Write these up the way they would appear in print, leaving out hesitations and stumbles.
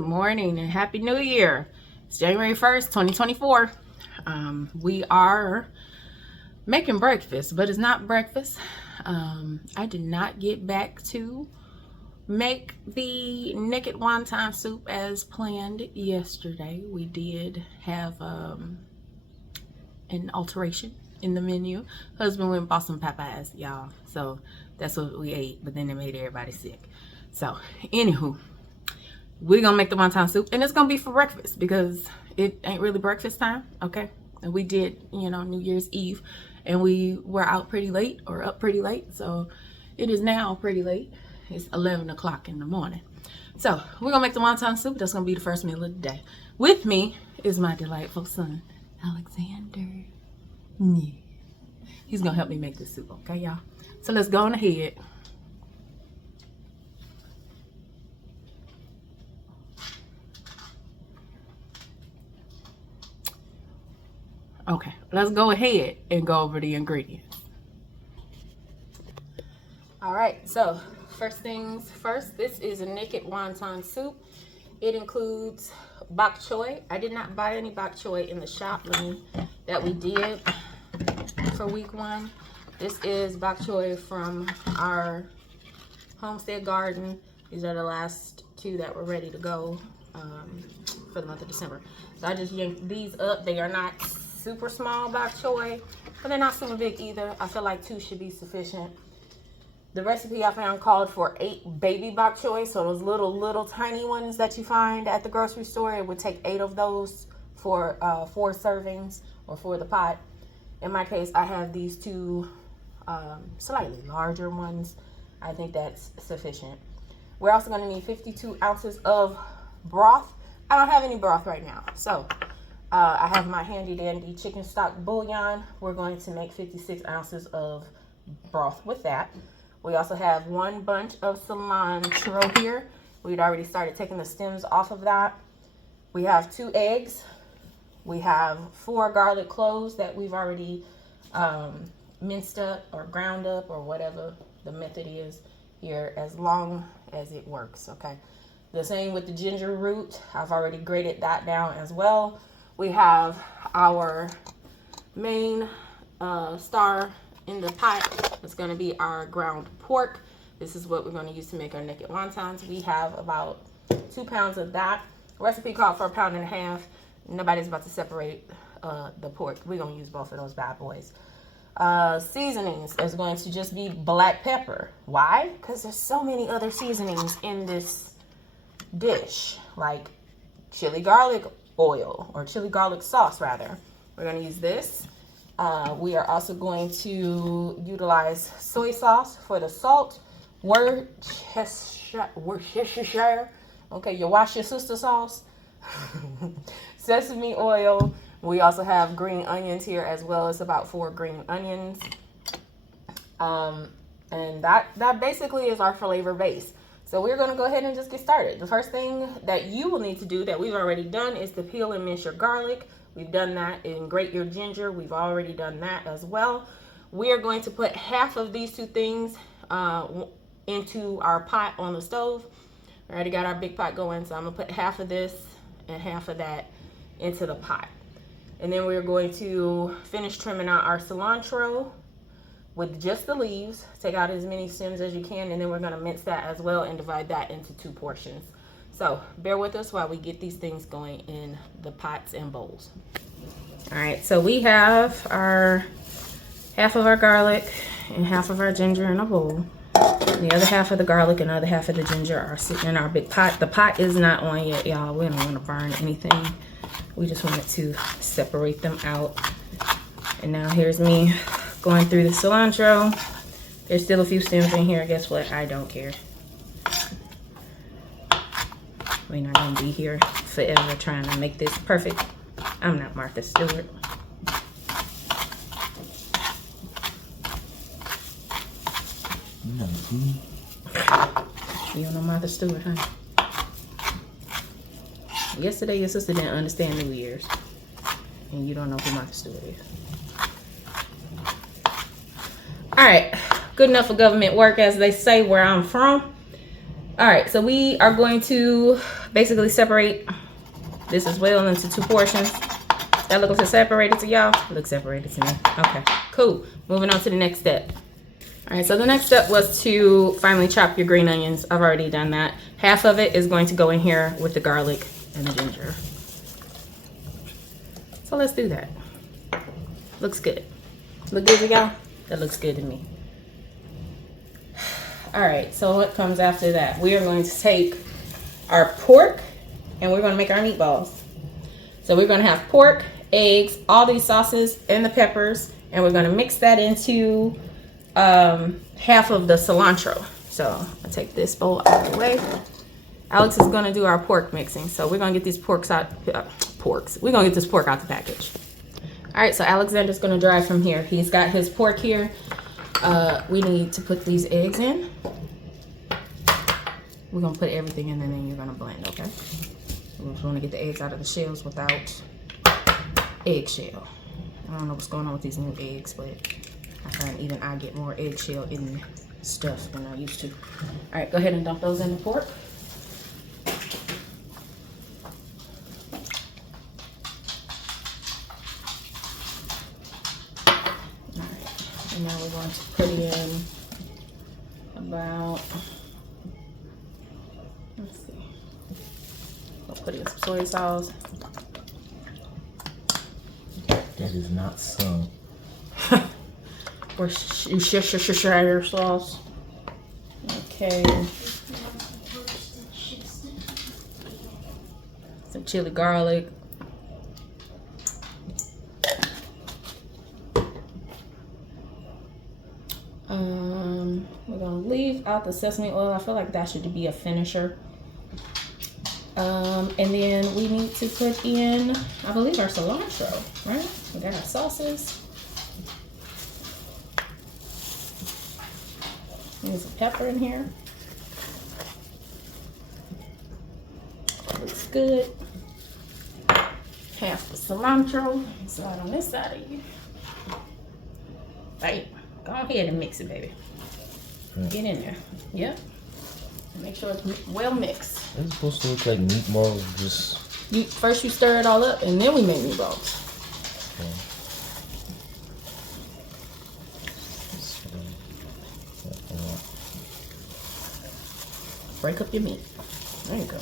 Good morning and Happy New Year. It's January 1st, 2024. We are making breakfast, but it's not breakfast. I did not get back to make the naked wonton soup as planned yesterday. We did have an alteration in the menu. Husband went and bought some Popeyes, y'all. So that's what we ate, but then it made everybody sick. So, anywho, we're gonna make the wonton soup, and it's gonna be for breakfast because it ain't really breakfast time, okay? And we did, New Year's Eve, and we were out pretty late or up pretty late, so it is now pretty late. It's 11 o'clock in the morning. So we're gonna make the wonton soup. That's gonna be the first meal of the day. With me is my delightful son, Alexander. Yeah. He's gonna help me make this soup, okay, y'all? So let's go on ahead. Okay, let's go ahead and go over the ingredients. All right, so first things first, this is a naked wonton soup. It includes bok choy. I did not buy any bok choy in the shop that we did for week 1. This is bok choy from our homestead garden. These are the last 2 that were ready to go for the month of December. So I just yanked these up. They are not super small bok choy, but they're not super big either. I feel like 2 should be sufficient. The recipe I found called for 8 baby bok choy, so those little tiny ones that you find at the grocery store. It would take 8 of those for 4 servings or for the pot. In my case, I have these 2 slightly larger ones. I think that's sufficient. We're also going to need 52 ounces of broth. I don't have any broth right now, so I have my handy dandy chicken stock bouillon. We're going to make 56 ounces of broth with that. We also have 1 bunch of cilantro here. We'd already started taking the stems off of that. We have 2 eggs. We have 4 garlic cloves that we've already minced up or ground up or whatever the method is here, as long as it works, okay? The same with the ginger root. I've already grated that down as well. We have our main star in the pot. It's going to be our ground pork. This is what we're going to use to make our naked wontons. We have about 2 pounds of that. The recipe called for 1.5 pounds. Nobody's about to separate the pork. We're going to use both of those bad boys. Seasonings is going to just be black pepper. Why? Because there's so many other seasonings in this dish, like chili garlic oil or chili garlic sauce rather. We're going to use this. We are also going to utilize soy sauce for the salt. Worcestershire. Okay, your wash your sister sauce. Sesame oil. We also have green onions here as well. It's about 4 green onions. And that basically is our flavor base. So we're going to go ahead and just get started. The first thing that you will need to do that we've already done is to peel and mince your garlic. We've done that, and grate your ginger. We've already done that as well. We are going to put half of these 2 things into our pot on the stove. I already got our big pot going, so I'm going to put half of this and half of that into the pot. And then we're going to finish trimming out our cilantro with just the leaves. Take out as many stems as you can, and then we're going to mince that as well and divide that into 2 portions. So bear with us while we get these things going in the pots and bowls. All right, so we have our half of our garlic and half of our ginger in a bowl. The other half of the garlic and the other half of the ginger are sitting in our big pot. The pot is not on yet, y'all. We don't want to burn anything. We just wanted to separate them out. And now here's me going through the cilantro. There's still a few stems in here. Guess what? I don't care. We're not gonna be here forever trying to make this perfect. I'm not Martha Stewart. No. You don't know Martha Stewart, huh? Yesterday your sister didn't understand New Year's, and you don't know who Martha Stewart is. All right, good enough for government work, as they say where I'm from. All right, so we are going to basically separate this as well into 2 portions. That looks separated to y'all? Looks separated to me. Okay, cool. Moving on to the next step. All right, so the next step was to finally chop your green onions. I've already done that. Half of it is going to go in here with the garlic and the ginger. So let's do that. Looks good. Look good to y'all? That looks good to me. All right, so what comes after that? We are going to take our pork and we're going to make our meatballs. So we're going to have pork, eggs, all these sauces, and the peppers, and we're going to mix that into half of the cilantro. So I'll take this bowl out of the way. Alex is going to do our pork mixing. So we're going to get these we're going to get this pork out the package. All right, so Alexander's going to drive from here. He's got his pork here. We need to put these eggs in. We're going to put everything in and then you're going to blend, okay? We just want to get the eggs out of the shells without eggshell. I don't know what's going on with these new eggs, but I find even I get more eggshell in stuff than I used to. All right, go ahead and dump those in the pork. All right, and now we're going to put in about, let's see, we'll put in some soy sauce. That is not some. Or Worcestershire sauce. Okay. Some chili garlic. We're gonna leave out the sesame oil. I feel like that should be a finisher. And then we need to put in, I believe, our cilantro, right? We got our sauces. There's some pepper in here. Looks good. Half the cilantro. Slide on this side of you. Right. Go ahead and mix it, baby. Get in there. Yep. Make sure it's well mixed. It's supposed to look like meatballs, just... First you stir it all up, and then we make meatballs. Okay. Break up your meat. There you go.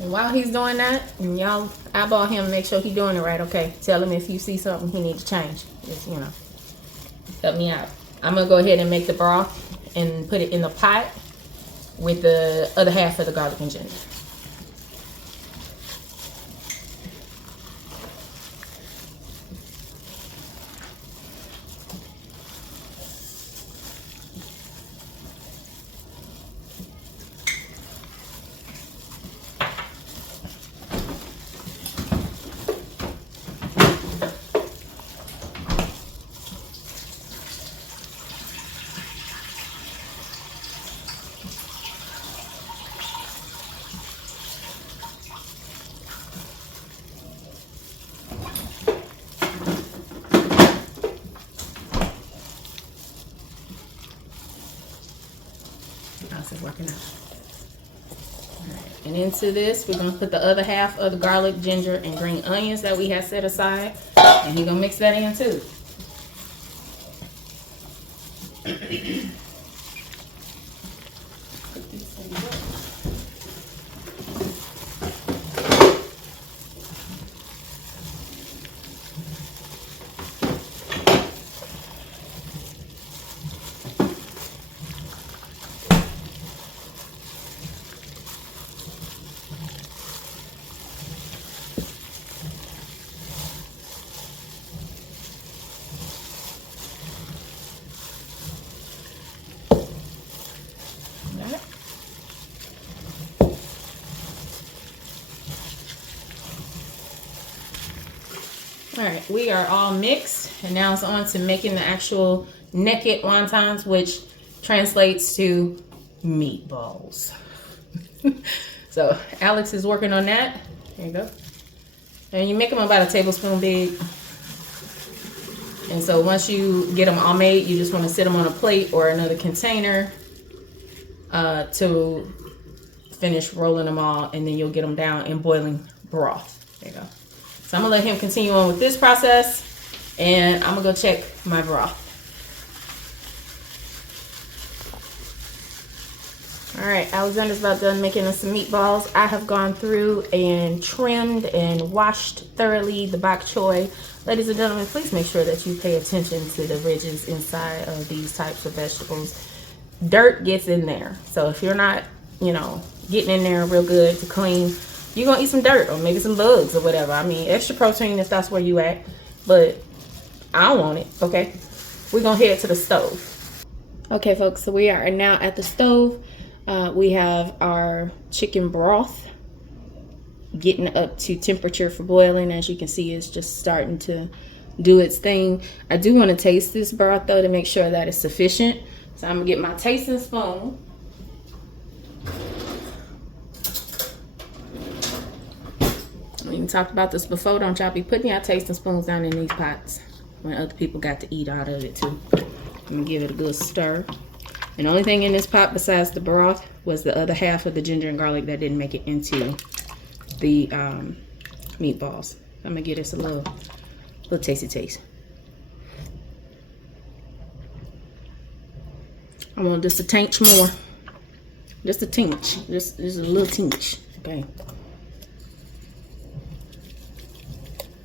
And while he's doing that, and y'all eyeball him, make sure he's doing it right, okay? Tell him if you see something he needs to change. Just, you know, help me out. I'm gonna go ahead and make the broth and put it in the pot with the other half of the garlic and ginger. How's it working out? All right. And into this, we're gonna put the other half of the garlic, ginger, and green onions that we had set aside, and you're gonna mix that in too. All right, we are all mixed, and now it's on to making the actual naked wontons, which translates to meatballs. So Alex is working on that. There you go. And you make them about a tablespoon big. And so once you get them all made, you just want to sit them on a plate or another container to finish rolling them all, and then you'll get them down in boiling broth. There you go. So I'm gonna let him continue on with this process, and I'm gonna go check my broth. All right, Alexander's about done making us some meatballs. I have gone through and trimmed and washed thoroughly the bok choy. Ladies and gentlemen, please make sure that you pay attention to the ridges inside of these types of vegetables. Dirt gets in there. So if you're not, you know, getting in there real good to clean, you're gonna eat some dirt or maybe some bugs or whatever. I mean, extra protein if that's where you at, but I don't want it, okay? We're gonna head to the stove. Okay, folks, so we are now at the stove. We have our chicken broth getting up to temperature for boiling. As you can see, it's just starting to do its thing. I do want to taste this broth though to make sure that it's sufficient. So I'm gonna get my tasting spoon. We talked about this before. Don't y'all be putting your tasting spoons down in these pots when other people got to eat out of it too. I'm gonna give it a good stir. And the only thing in this pot besides the broth was the other half of the ginger and garlic that didn't make it into the meatballs. I'm gonna give this a little tasty taste. I want just a tinge more. Just a tinge. Just a little tinge. Okay.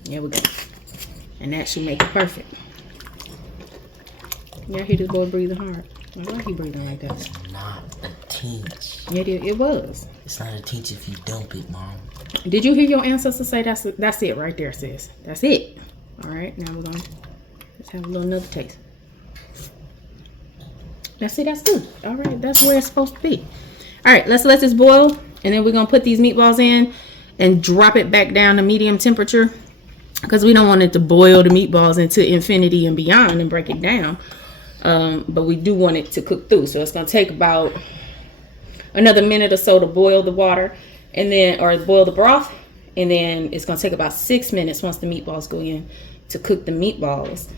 There we go. And that should make it perfect. Y'all hear this boy breathing hard. Why are he breathing like that? It's not a tinge. It was. It's not a tinge if you dump it, Mom. Did you hear your ancestors say that's it right there, sis? That's it. All right, now we're gonna let's have a little another taste. That's it. That's good. All right, that's where it's supposed to be. All right, let's let this boil, and then we're gonna put these meatballs in and drop it back down to medium temperature because we don't want it to boil the meatballs into infinity and beyond and break it down. But we do want it to cook through, so it's gonna take about another minute or so to boil the water, and then boil the broth, and then it's gonna take about 6 minutes once the meatballs go in to cook the meatballs.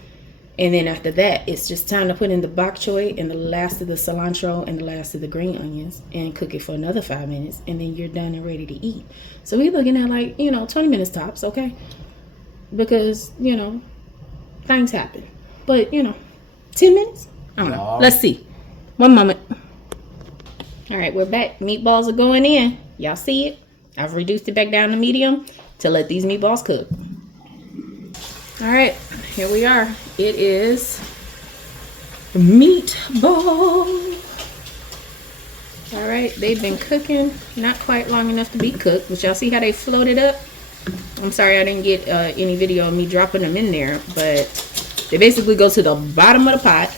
And then after that, it's just time to put in the bok choy and the last of the cilantro and the last of the green onions and cook it for another 5 minutes, and then you're done and ready to eat. So we're looking at 20 minutes tops, okay? Because things happen, but 10 minutes? I don't know. Let's see. One moment. All right, we're back. Meatballs are going in. Y'all see it? I've reduced it back down to medium to let these meatballs cook. All right, here we are. It is meatball. All right, they've been cooking not quite long enough to be cooked, but y'all see how they floated up? I'm sorry I didn't get any video of me dropping them in there, but they basically go to the bottom of the pot,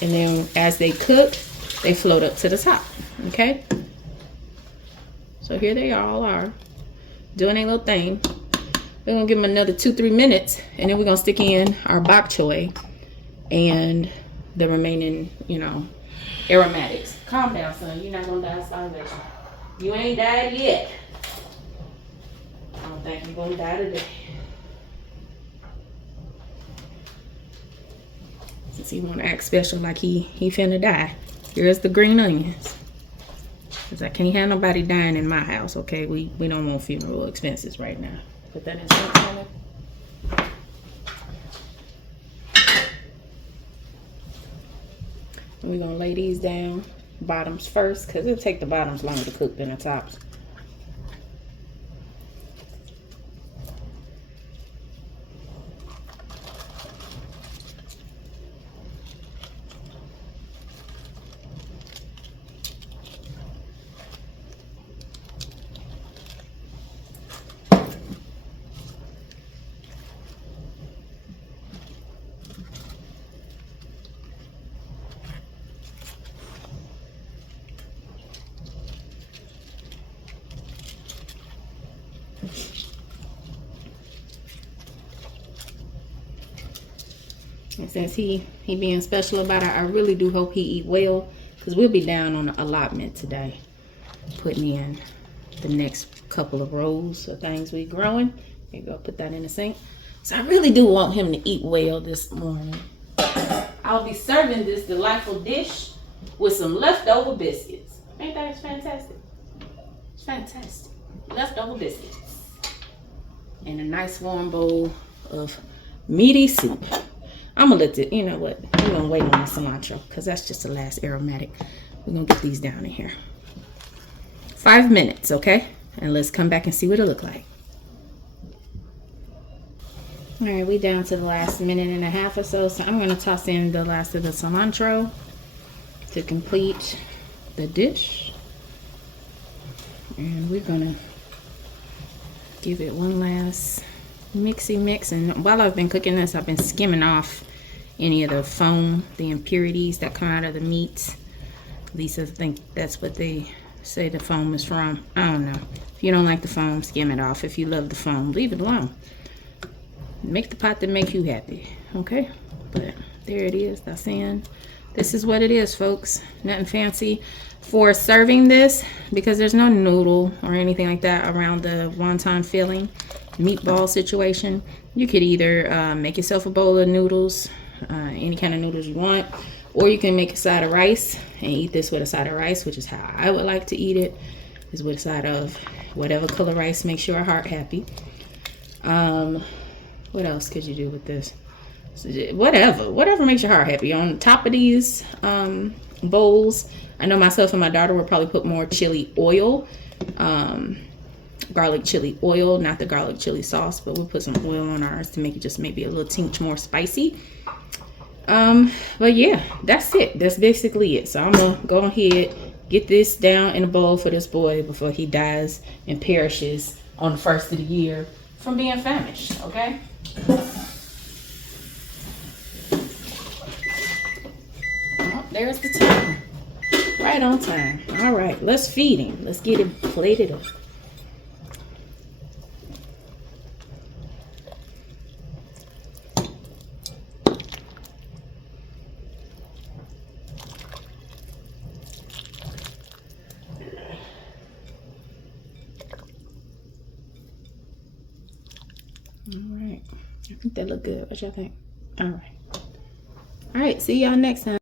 and then as they cook, they float up to the top, okay? So here they all are, doing a little thing. We're gonna give them another 2-3 minutes, and then we're gonna stick in our bok choy and the remaining, aromatics. Calm down, son. You're not gonna die of starvation. You ain't died yet. I don't think you're gonna die today. Since he wanna act special like he finna die. Here's the green onions. Cause I can't have nobody dying in my house, okay? We don't want funeral expenses right now. Put that in some. We're gonna lay these down, bottoms first, because it'll take the bottoms longer to cook than the tops. And since he being special about it, I really do hope he eat well, because we'll be down on the allotment today. putting in the next couple of rows of things we growing. There you go, put that in the sink. So I really do want him to eat well this morning. I'll be serving this delightful dish with some leftover biscuits. Ain't that fantastic? It's fantastic. Leftover biscuits. And a nice warm bowl of meaty soup. I'm gonna let it, you know what? We're gonna wait on the cilantro because that's just the last aromatic. We're gonna get these down in here. 5 minutes, okay? And let's come back and see what it look like. All right, we down to the last minute and a half or so. So I'm gonna toss in the last of the cilantro to complete the dish. And we're gonna give it one last mixy mix. And while I've been cooking this, I've been skimming off any of the foam, the impurities that come out of the meat. At least I think that's what they say the foam is from. I don't know. If you don't like the foam, skim it off. If you love the foam, leave it alone. Make the pot that makes you happy, okay? But there it is. That's in. This is what it is, folks. Nothing fancy. For serving this, because there's no noodle or anything like that around the wonton filling meatball situation, you could either make yourself a bowl of noodles, any kind of noodles you want, or you can make a side of rice and eat this with a side of rice, which is how I would like to eat it, is with a side of whatever color rice makes your heart happy. What else could you do with this? Whatever makes your heart happy. On top of these bowls, I know myself and my daughter will probably put more chili oil, garlic chili oil, not the garlic chili sauce, but we'll put some oil on ours to make it just maybe a little tinge more spicy. But yeah, that's it. That's basically it. So I'm gonna go ahead, get this down in a bowl for this boy before he dies and perishes on the first of the year from being famished, okay? Oh, there's the time. Right on time. All right, let's feed him. Let's get him plated up. All right, I think that look good. What y'all think? All right, see y'all next time.